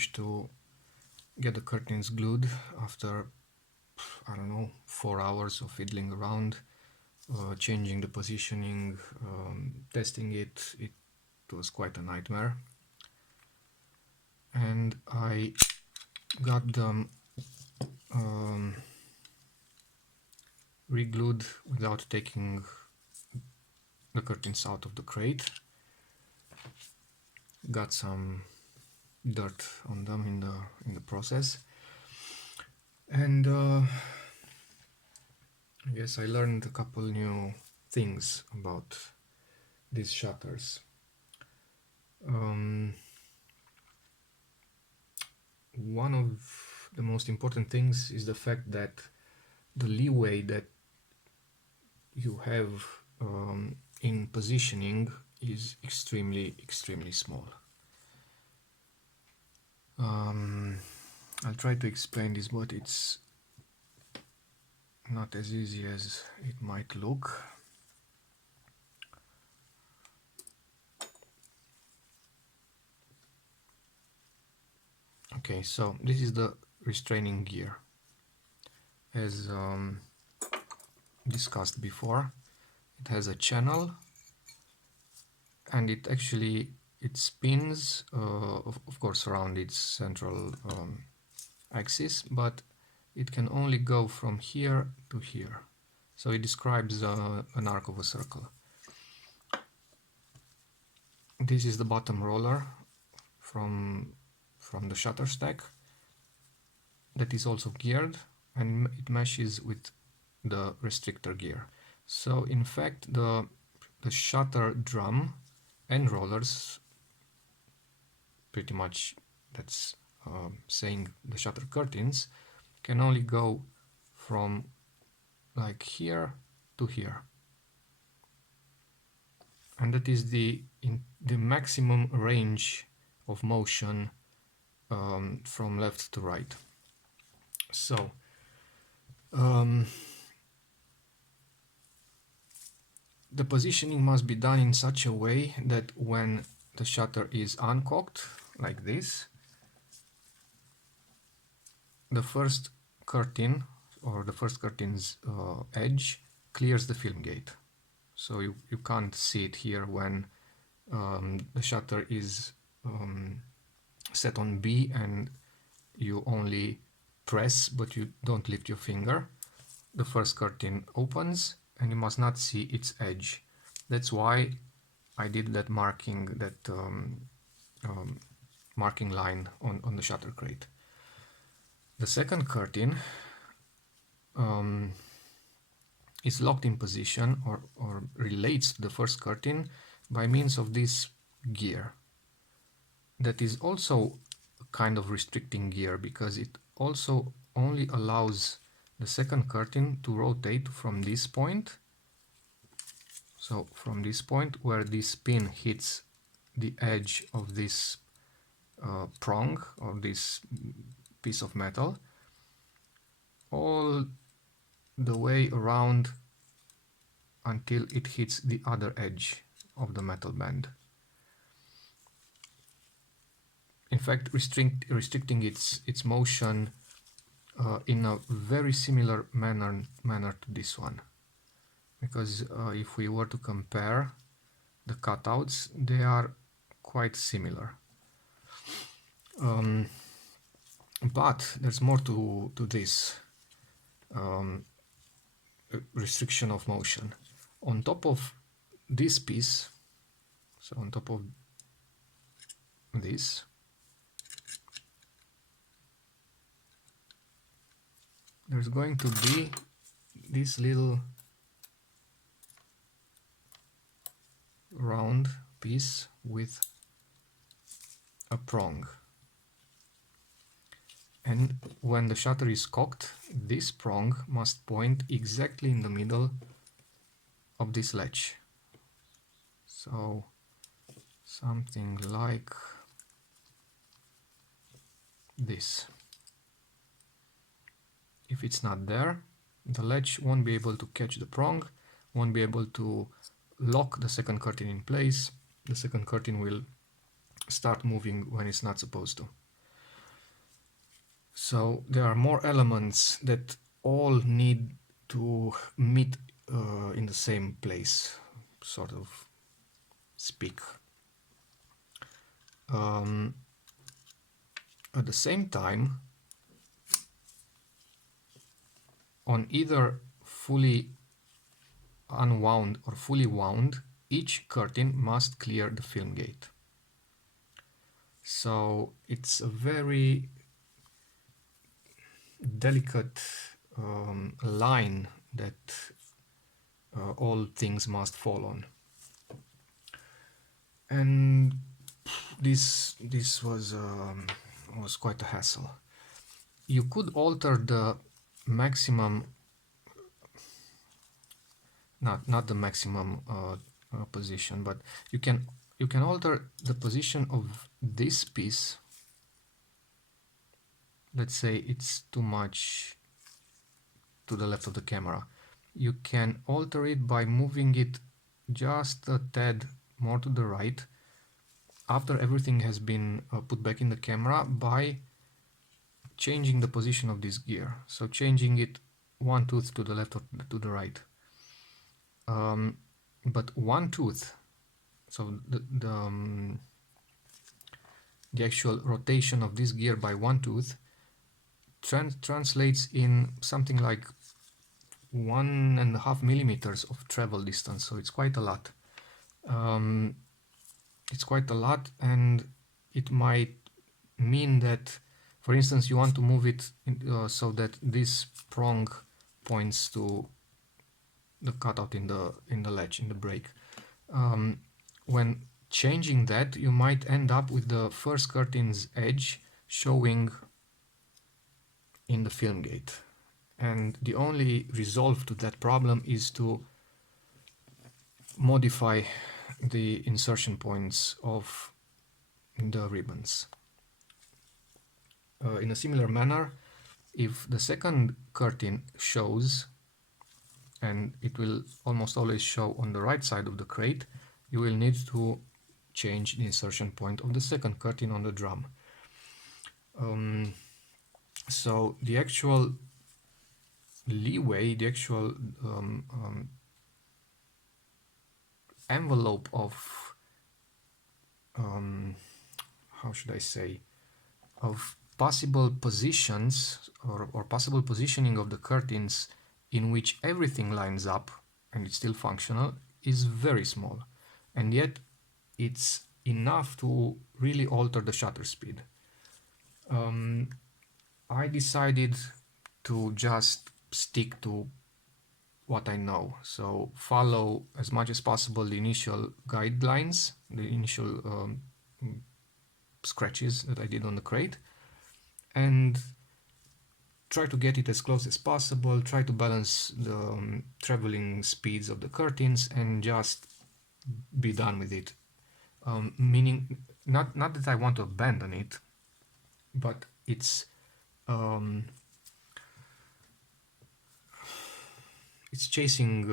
managed to get the curtains glued after, I don't know, 4 hours of fiddling around, changing the positioning, testing it. It was quite a nightmare. And I got them re-glued without taking the curtains out of the crate. Got some dirt on them in the process, and I guess I learned a couple new things about these shutters. One of the most important things is the fact that the leeway that you have in positioning is extremely small. I'll try to explain this, but it's not as easy as it might look. Okay, so this is the restraining gear. As discussed before, it has a channel, and it spins, of course, around its central axis, but it can only go from here to here. So it describes an arc of a circle. This is the bottom roller from the shutter stack that is also geared, and it meshes with the restrictor gear. So in fact the shutter drum and rollers, pretty much that's saying the shutter curtains, can only go from like here to here, and that is the maximum range of motion from left to right. So the positioning must be done in such a way that when the shutter is uncocked like this, the first curtain or the first curtain's edge clears the film gate. So you can't see it here when the shutter is set on B and you only press but you don't lift your finger. The first curtain opens and you must not see its edge. That's why I did that marking, that marking line on the shutter crate. The second curtain is locked in position or relates to the first curtain by means of this gear. That is also a kind of restricting gear, because it also only allows the second curtain to rotate from this point. So from this point where this pin hits the edge of this prong, of this piece of metal, all the way around until it hits the other edge of the metal band. In fact, restricting its motion in a very similar manner to this one, because if we were to compare the cutouts, they are quite similar. But there's more to this restriction of motion. On top of this piece, so on top of this, there's going to be this little round piece with a prong. And when the shutter is cocked, this prong must point exactly in the middle of this latch. So something like this. If it's not there, the latch won't be able to catch the prong, won't be able to lock the second curtain in place. The second curtain will start moving when it's not supposed to. So there are more elements that all need to meet in the same place, sort of speak. Um, at the same time, on either fully unwound or fully wound, each curtain must clear the film gate. So it's a very delicate line that all things must fall on. And this was quite a hassle. You could alter the maximum, not the maximum position, but you can alter the position of this piece. Let's say it's too much to the left of the camera. You can alter it by moving it just a tad more to the right after everything has been put back in the camera by changing the position of this gear. So changing it one tooth to the left or to the right. But one tooth, so the actual rotation of this gear by one tooth translates in something like 1.5 millimeters of travel distance. So it's quite a lot. It's quite a lot, and it might mean that, for instance, you want to move it so that this prong points to the cutout in the latch, in the brake. When changing that, you might end up with the first curtain's edge showing in the film gate. And the only resolve to that problem is to modify the insertion points of the ribbons. In a similar manner, if the second curtain shows, and it will almost always show on the right side of the crate, you will need to change the insertion point of the second curtain on the drum. So the actual leeway, the actual envelope of how should I say, of possible positions or possible positioning of the curtains in which everything lines up and it's still functional is very small, and yet it's enough to really alter the shutter speed. I decided to just stick to what I know, so follow as much as possible the initial guidelines, the initial scratches that I did on the crate, and try to get it as close as possible, try to balance the traveling speeds of the curtains, and just be done with it. Meaning, not that I want to abandon it, but it's chasing.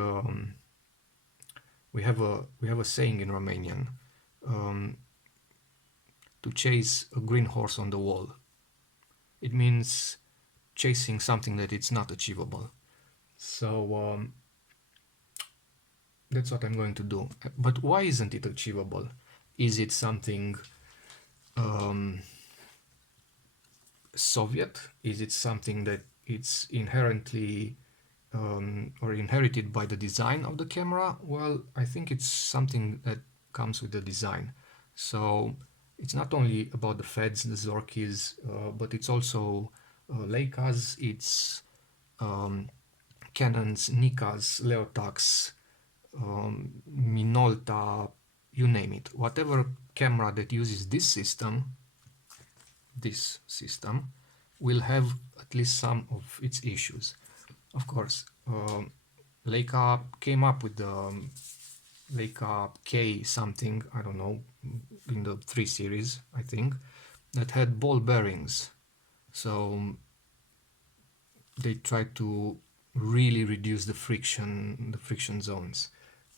We have a saying in Romanian, to chase a green horse on the wall. It means chasing something that it's not achievable. So that's what I'm going to do. But why isn't it achievable? Is it something Soviet? Is it something that it's inherently or inherited by the design of the camera? Well, I think it's something that comes with the design. So it's not only about the Feds, the Zorkis, but it's also Leicas, it's Canons, Nikas, Leotax, Minolta, you name it. Whatever camera that uses this system will have at least some of its issues. Of course, Leica came up with the Leica K something, I don't know, in the 3 series, I think, that had ball bearings. So they tried to really reduce the friction zones.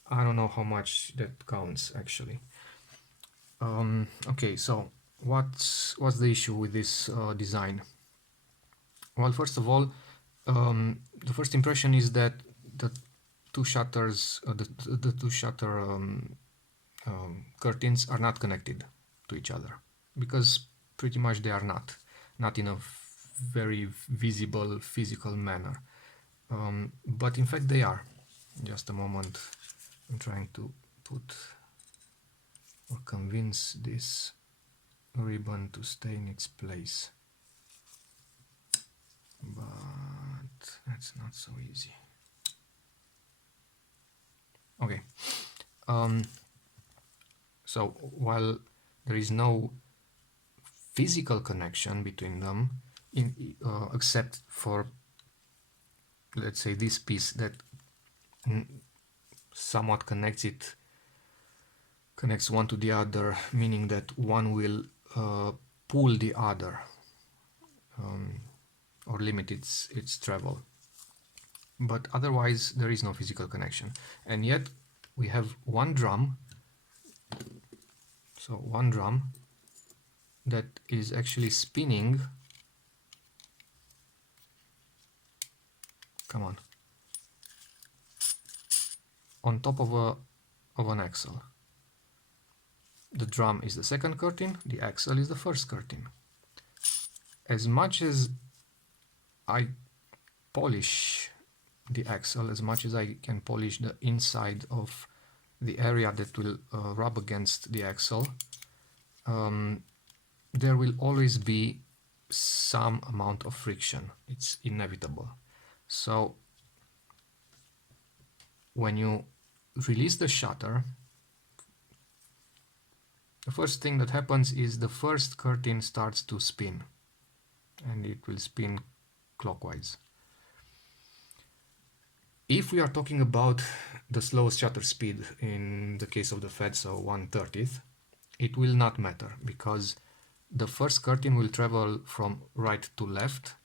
I don't know how much that counts actually. Okay, so what's the issue with this design? Well, first of all, the first impression is that the two shutters, the two shutter curtains are not connected to each other, because pretty much they are not in a very visible physical manner. But in fact they are. Just a moment, I'm trying to put or convince this ribbon to stay in its place, but that's not so easy. Okay, so while there is no physical connection between them, except for, let's say, this piece that somewhat connects one to the other, meaning that one will pull the other, or limit its travel. But otherwise there is no physical connection, and yet we have one drum. So one drum that is actually spinning, come on top of an axle. The drum is the second curtain, the axle is the first curtain. As much as I polish the axle, as much as I can polish the inside of the area that will rub against the axle, there will always be some amount of friction. It's inevitable. So when you release the shutter, the first thing that happens is the first curtain starts to spin, and it will spin clockwise. If we are talking about the slowest shutter speed, in the case of the FED, so 1/30th, it will not matter, because the first curtain will travel from right to left.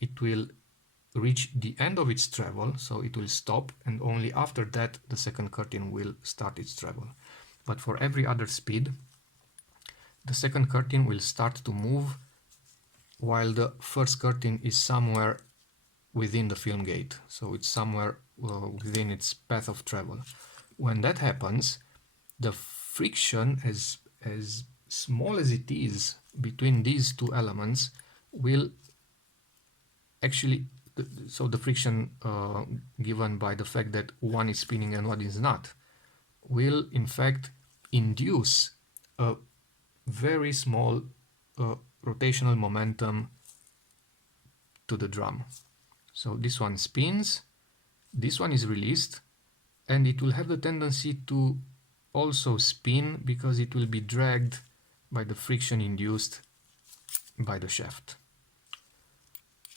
It will reach the end of its travel, so it will stop, and only after that the second curtain will start its travel. But for every other speed, the second curtain will start to move while the first curtain is somewhere within the film gate, so it's somewhere within its path of travel. When that happens, the friction, as small as it is between these two elements, will actually, so the friction given by the fact that one is spinning and one is not, will in fact induce a very small rotational momentum to the drum. So this one spins, this one is released, and it will have the tendency to also spin because it will be dragged by the friction induced by the shaft.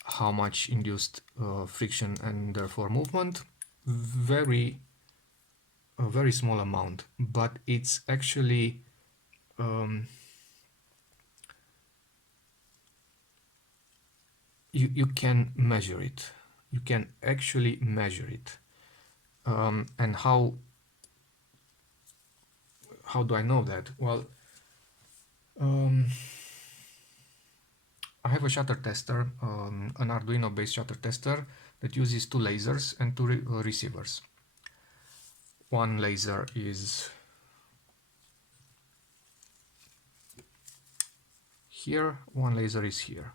How much induced friction and therefore movement? A very small amount, but it's actually you can measure it. You can actually measure it. And how do I know that? Well, I have a shutter tester, an Arduino based shutter tester that uses two lasers and two receivers. One laser is here, one laser is here.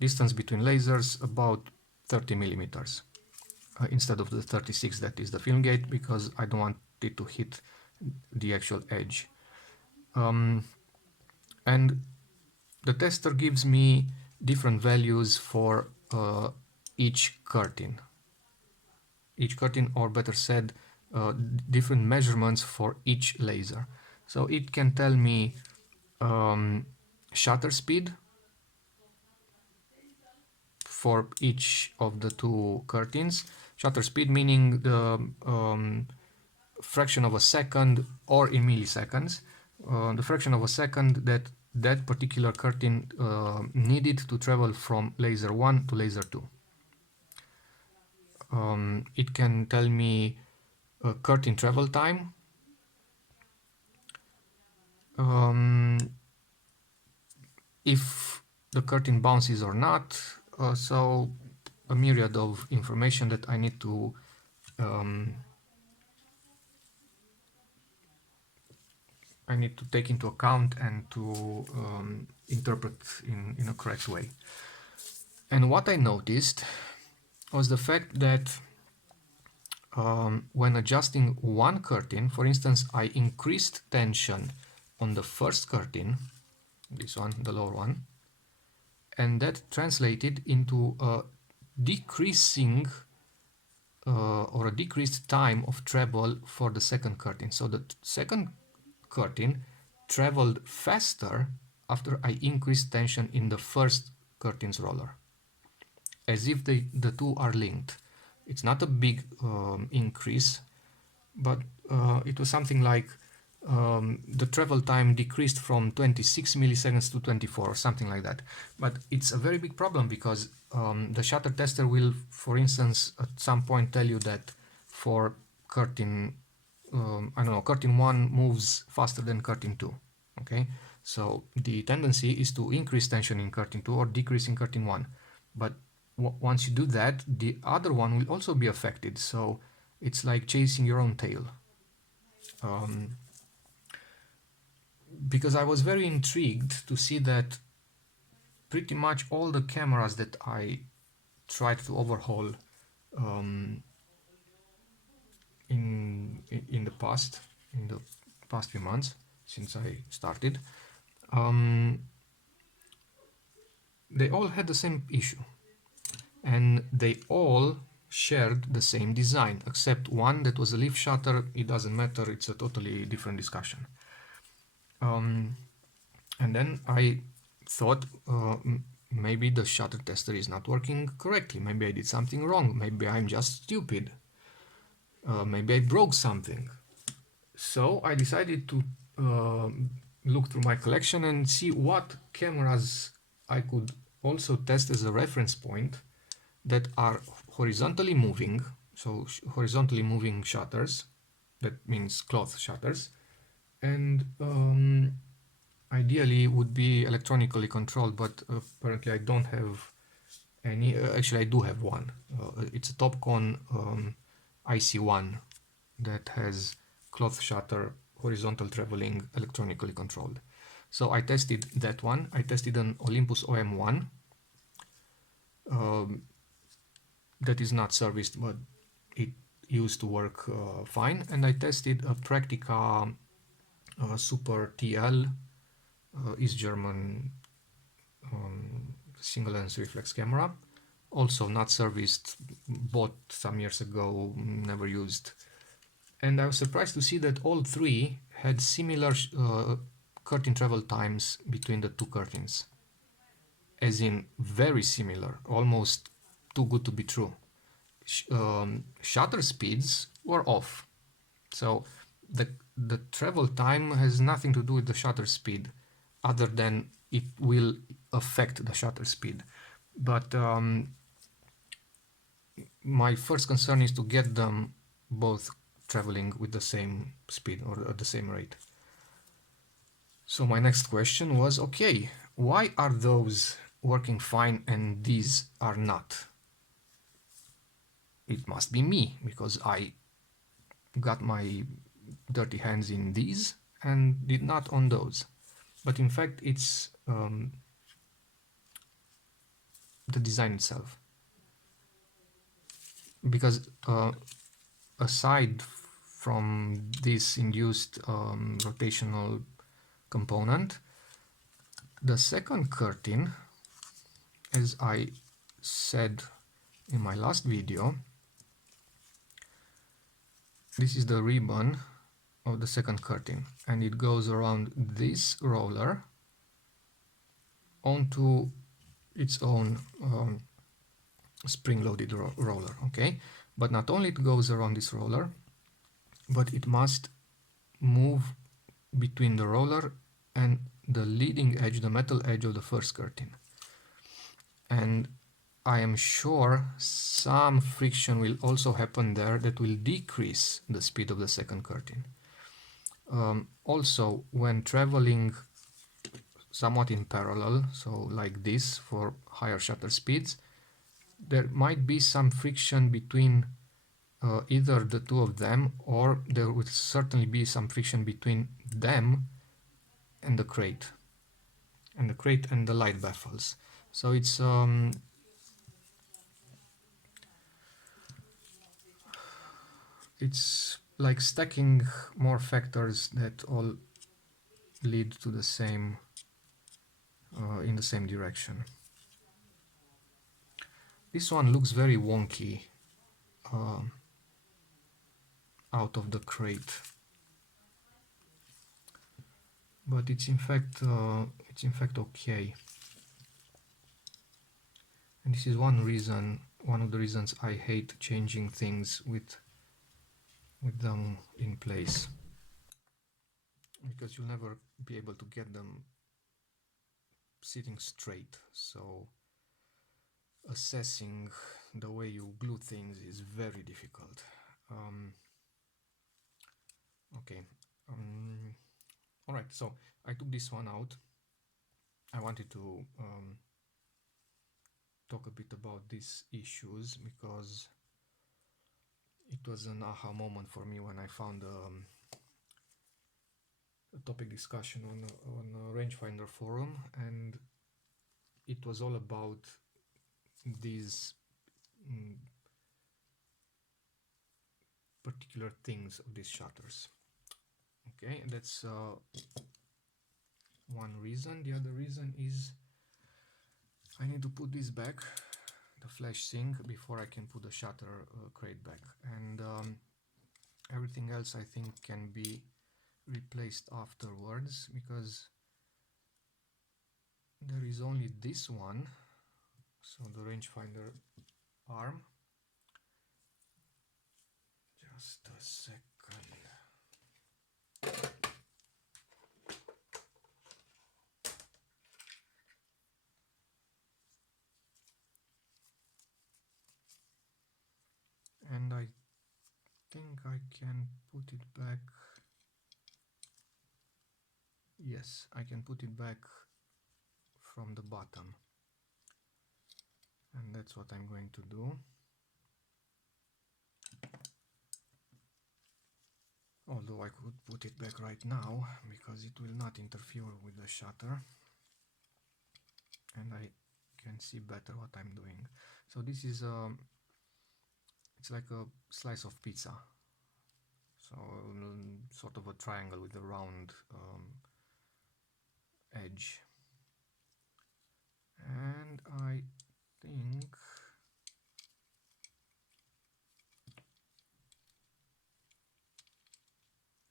Distance between lasers about 30 millimeters instead of the 36 that is the film gate, because I don't want it to hit the actual edge. And the tester gives me different values for each curtain, or better said, different measurements for each laser. So it can tell me shutter speed for each of the two curtains. Shutter speed meaning the fraction of a second, or in milliseconds, the fraction of a second that particular curtain needed to travel from laser 1 to laser 2. It can tell me curtain travel time, if the curtain bounces or not. So a myriad of information that I need to um, take into account and to interpret in a correct way. And what I noticed was the fact that when adjusting one curtain, for instance, I increased tension on the first curtain, this one, the lower one, and that translated into a decreasing or a decreased time of travel for the second curtain. So the second curtain traveled faster after I increased tension in the first curtain's roller, as if the two are linked. It's not a big increase, but it was something like the travel time decreased from 26 milliseconds to 24 or something like that. But it's a very big problem because the shutter tester will, for instance, at some point tell you that for curtain, I don't know, curtain 1 moves faster than curtain 2. Okay, so the tendency is to increase tension in curtain 2 or decrease in curtain 1. But once you do that, the other one will also be affected. So it's like chasing your own tail. Because I was very intrigued to see that pretty much all the cameras that I tried to overhaul in the past few months since I started, they all had the same issue, and they all shared the same design except one that was a leaf shutter. It doesn't matter, it's a totally different discussion. And then I thought maybe the shutter tester is not working correctly. Maybe I did something wrong. Maybe I'm just stupid. Maybe I broke something. So I decided to look through my collection and see what cameras I could also test as a reference point that are horizontally moving. So horizontally moving shutters, that means cloth shutters, and ideally would be electronically controlled, but apparently I don't have any. Actually, I do have one. It's a Topcon IC1 that has cloth shutter, horizontal traveling, electronically controlled. So I tested that one. I tested an Olympus OM1 that is not serviced, but it used to work fine. And I tested a Praktica Super TL East German single lens reflex camera, also not serviced, bought some years ago, never used. And I was surprised to see that all three had similar curtain travel times between the two curtains, as in very similar, almost too good to be true. Shutter speeds were off, so the travel time has nothing to do with the shutter speed, other than it will affect the shutter speed. But my first concern is to get them both traveling with the same speed or at the same rate. So my next question was, okay, why are those working fine and these are not? It must be me, because I got my dirty hands in these and did not on those. But in fact, it's the design itself. Because aside from this induced rotational component, the second curtain, as I said in my last video, this is the ribbon of the second curtain, and it goes around this roller onto its own spring-loaded roller, okay? But not only it goes around this roller, but it must move between the roller and the leading edge, the metal edge of the first curtain. And I am sure some friction will also happen there that will decrease the speed of the second curtain. Also, when traveling somewhat in parallel, so like this for higher shutter speeds, there might be some friction between either the two of them, or there would certainly be some friction between them and the crate, and the light baffles. So it's like stacking more factors that all lead to the same in the same direction. This one looks very wonky uh, out of the crate, but it's in fact okay. And this is one of the reasons I hate changing things with them in place, because you'll never be able to get them sitting straight. So assessing the way you glue things is very difficult. Okay. All right. So I took this one out. I wanted to talk a bit about these issues because it was an aha moment for me when I found a topic discussion on a rangefinder forum, and it was all about these particular things of these shutters. Okay, that's one reason. The other reason is I need to put this back, the flash sink, before I can put the shutter crate back, and everything else I think can be replaced afterwards, because there is only this one, so the rangefinder arm. Just a second. And I think I can put it back. Yes, I can put it back from the bottom, and that's what I'm going to do. Although I could put it back right now because it will not interfere with the shutter, and I can see better what I'm doing. So this is it's like a slice of pizza, so sort of a triangle with a round edge, and I think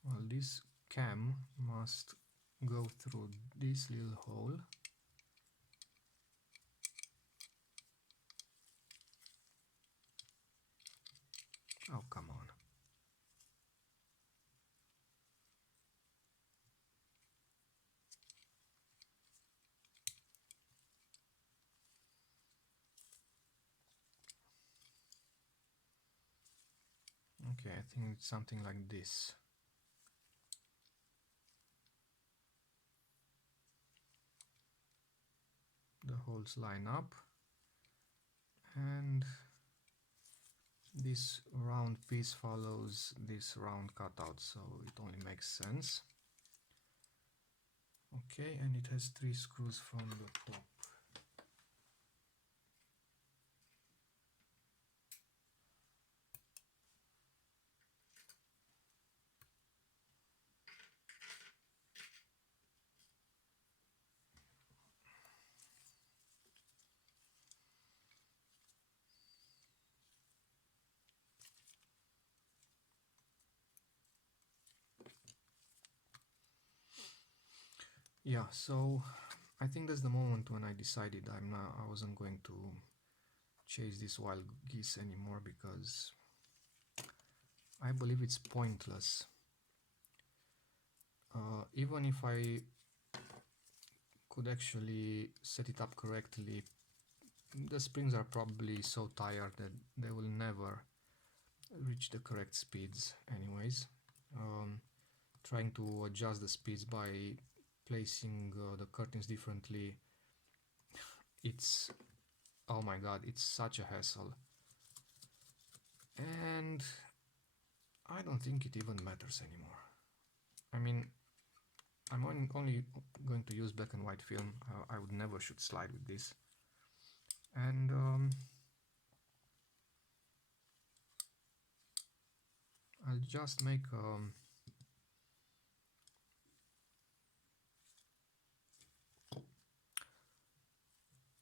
well, this cam must go through this little hole. Oh, come on. Okay, I think it's something like this. The holes line up, and this round piece follows this round cutout, so it only makes sense. Okay, and it has 3 screws from the top. Yeah, so I think that's the moment when I decided I wasn't going to chase these wild geese anymore, because I believe it's pointless. Even if I could actually set it up correctly, the springs are probably so tired that they will never reach the correct speeds anyways. Trying to adjust the speeds by placing the curtains differently, it's Oh my god, it's such a hassle. And I don't think it even matters anymore. I mean, I'm only going to use black and white film. I would never shoot slide with this. And I'll just make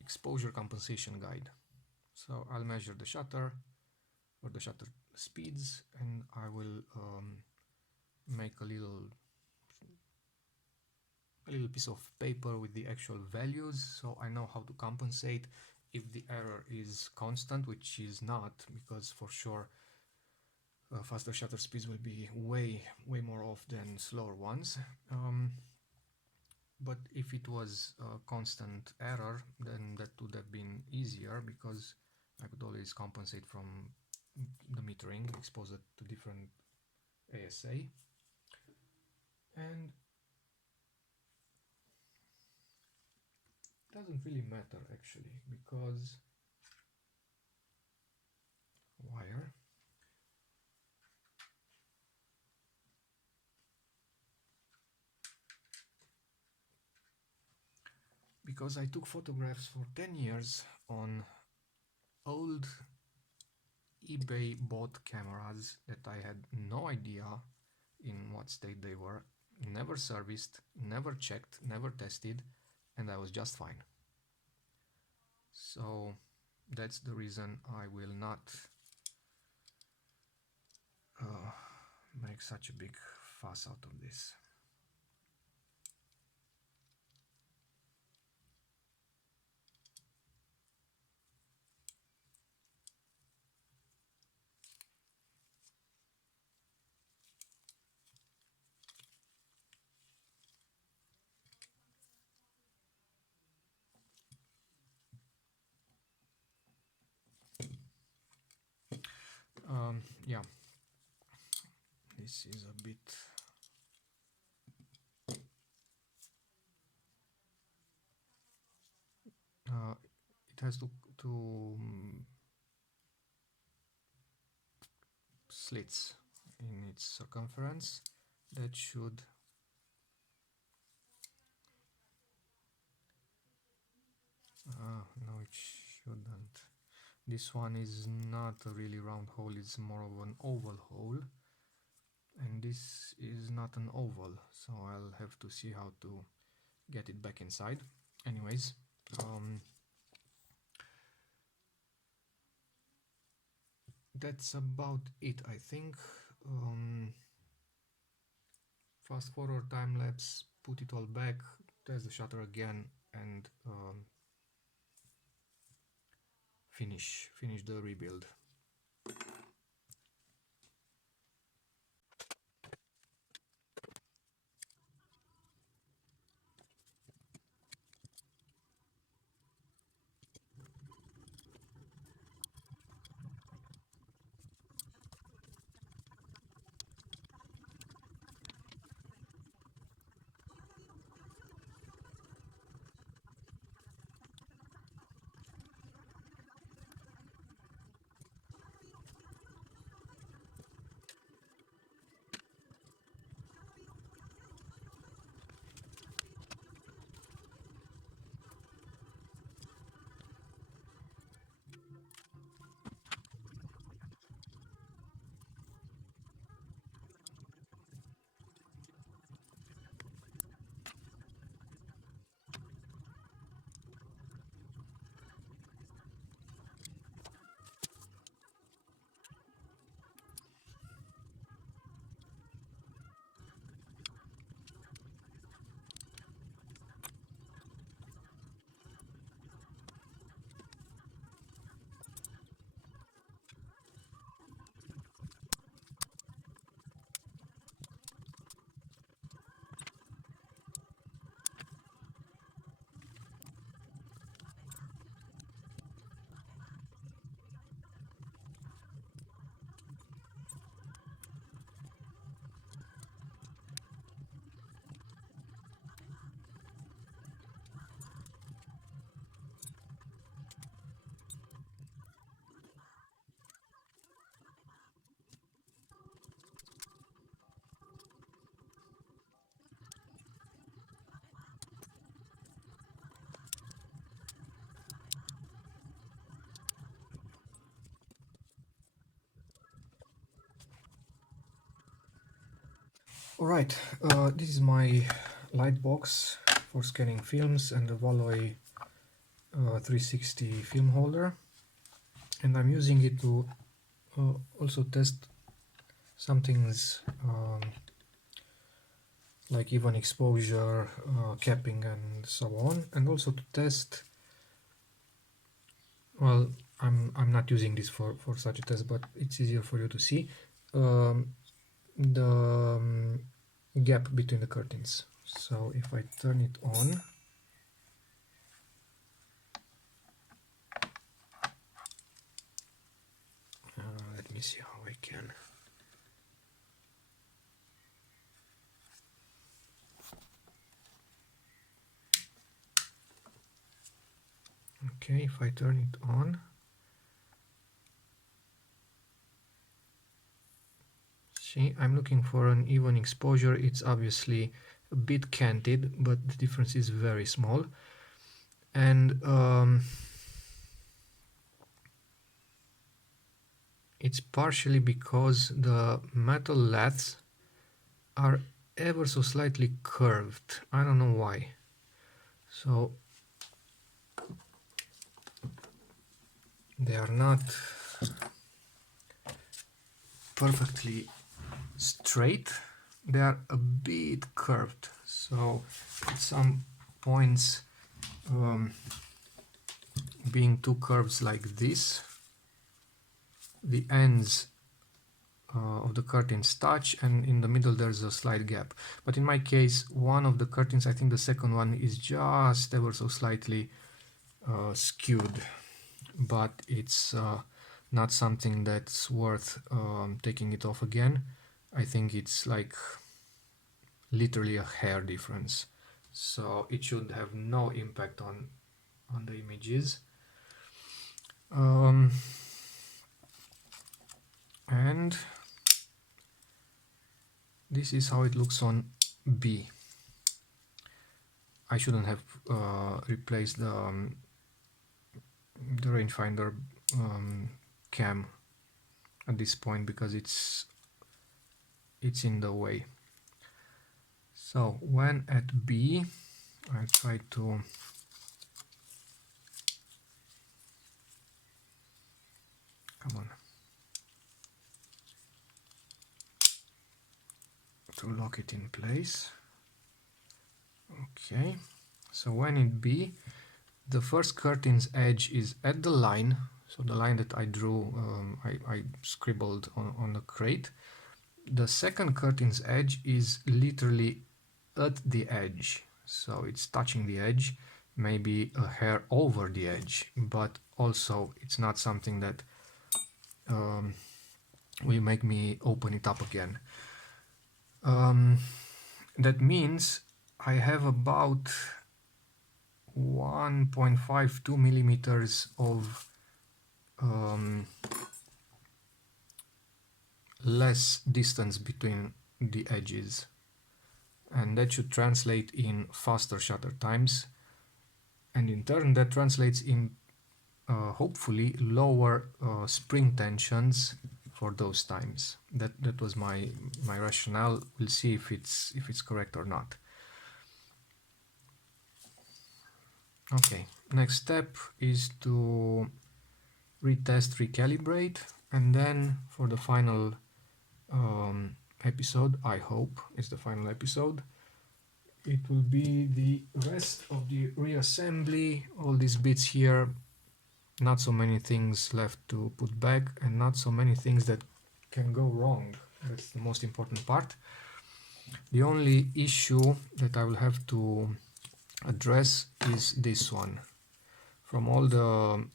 exposure compensation guide. So I'll measure the shutter or the shutter speeds, and I will make a little piece of paper with the actual values, so I know how to compensate if the error is constant, which is not, because for sure faster shutter speeds will be way more off than slower ones. But if it was a constant error, then that would have been easier, because I could always compensate from the metering, expose it to different ASA. And it doesn't really matter actually, because wire, because I took photographs for 10 years on old eBay bought cameras that I had no idea in what state they were, never serviced, never checked, never tested, and I was just fine. So that's the reason I will not make such a big fuss out of this. Yeah, this is a bit it has to slits in its circumference that should no, it shouldn't. This one is not a really round hole, it's more of an oval hole, and this is not an oval, so I'll have to see how to get it back inside. Anyways, that's about it, I think. Fast forward, time lapse, put it all back, test the shutter again, and finish the rebuild. Alright, this is my light box for scanning films and the Valoy 360 film holder, and I'm using it to also test some things like even exposure, capping and so on, and also to test, well, I'm not using this for such a test, but it's easier for you to see the gap between the curtains. So if I turn it on, let me see how I can. Okay, if I turn it on, see, I'm looking for an even exposure. It's obviously a bit canted, but the difference is very small. And it's partially because the metal laths are ever so slightly curved. I don't know why. So they are not perfectly straight. They are a bit curved. So at some points, being two curves like this, the ends of the curtains touch, and in the middle there's a slight gap. But in my case, one of the curtains, I think the second one, is just ever so slightly skewed, but it's not something that's worth taking it off again. I think it's like literally a hair difference, so it should have no impact on the images. And this is how it looks on B. I shouldn't have replaced the rangefinder cam at this point because it's in the way. So when at B, I try to lock it in place. Okay, so when in B, the first curtain's edge is at the line, so the line that I drew, I scribbled on the crate. The second curtain's edge is literally at the edge, so it's touching the edge, maybe a hair over the edge, but also it's not something that will make me open it up again. That means I have about 1.52 millimeters of less distance between the edges, and that should translate in faster shutter times, and in turn that translates in hopefully lower spring tensions for those times. That was my rationale. We'll see if it's correct or not. Okay, next step is to retest, recalibrate, and then for the final episode, I hope it's the final episode, it will be the rest of the reassembly, all these bits here, not so many things left to put back and not so many things that can go wrong. That's the most important part. The only issue that I will have to address is this one. From all the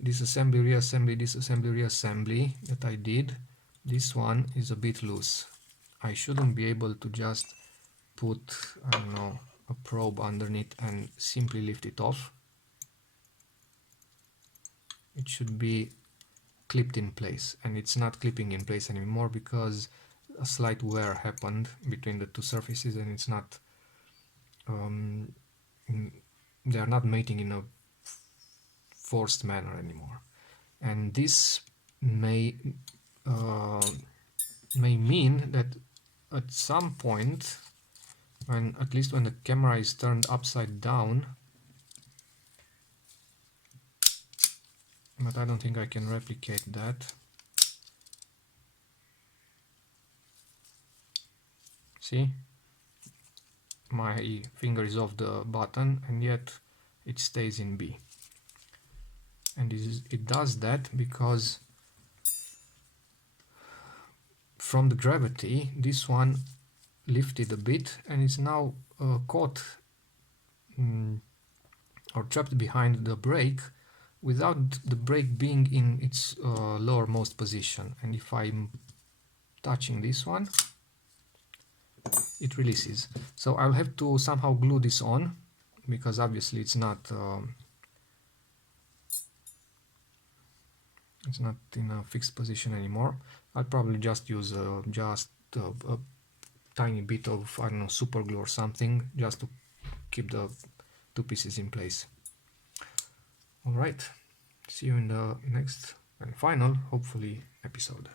disassembly, reassembly that I did, this one is a bit loose. I shouldn't be able to just put, I don't know, a probe underneath and simply lift it off. It should be clipped in place, and it's not clipping in place anymore because a slight wear happened between the two surfaces, and it's not they are not mating in a forced manner anymore, and this may may mean that at some point, when at least when the camera is turned upside down, but I don't think I can replicate that. See, my finger is off the button and yet it stays in B. And it does that because from the gravity this one lifted a bit and is now caught or trapped behind the brake without the brake being in its lowermost position. And if I'm touching this one, it releases. So I'll have to somehow glue this on, because obviously it's not in a fixed position anymore. I'll probably just use a tiny bit of, I don't know, super glue or something, just to keep the two pieces in place. Alright, see you in the next and final, hopefully, episode.